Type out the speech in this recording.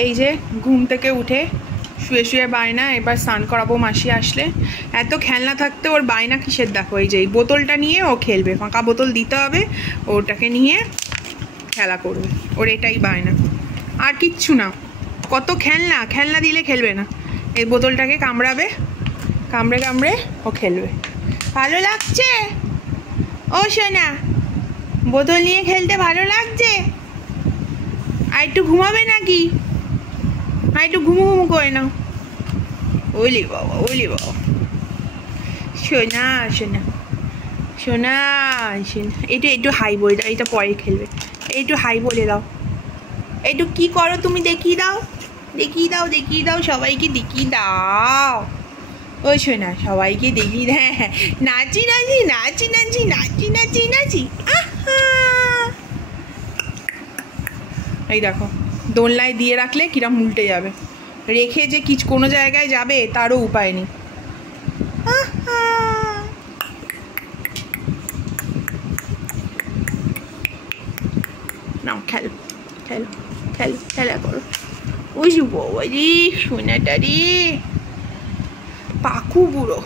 এই যে ঘুম থেকে উঠে শুয়ে শুয়ে বায়না, এবার স্নান করাবো মাসি আসলে। এত খেলনা থাকতে ওর বায়না কিসের দেখো, এই যে এই বোতলটা নিয়ে ও খেলবে, ফাঁকা বোতল দিতে হবে, ওটাকে নিয়ে খেলা করবে, ওর এটাই বায়না, আর কিচ্ছু না। কত খেলনা, খেলনা দিলে খেলবে না, এই বোতলটাকে কামড়াবে, কামড়ে কামড়ে ও খেলবে। ভালো লাগছে ও সোনা, বোতল নিয়ে খেলতে ভালো লাগছে? আর একটু ঘুমাবে নাকি? আর একটু ঘুমু ঘুমু করে নাও। ওলি বাবা, ওলি বাবা, সোনা সোনা সোনা সোনা। একটু একটু হাই বলে দাও, এটা পরে খেলবে, একটু হাই বলে দাও। একটু কি করো তুমি দেখিয়ে দাও, দেখিয়ে দাও, দেখিয়ে দাও, সবাইকে দেখিয়ে দাও। ও সোনা, সবাইকে দেখিয়ে দে। হ্যাঁ, নাচি নাচি নাচি নাচি নাচি নাচি নাচি। এই দেখো, দোলনায় দিয়ে রাখলে কিরম উল্টে যাবে, রেখে যে কিছু কোনো জায়গায় যাবে তারও উপায় নেই। নাও খেলো, খেলো, খেলো, খেলা করো। ওই যে বাবা রে, সোনাটা রে, পাকু বুড়ো।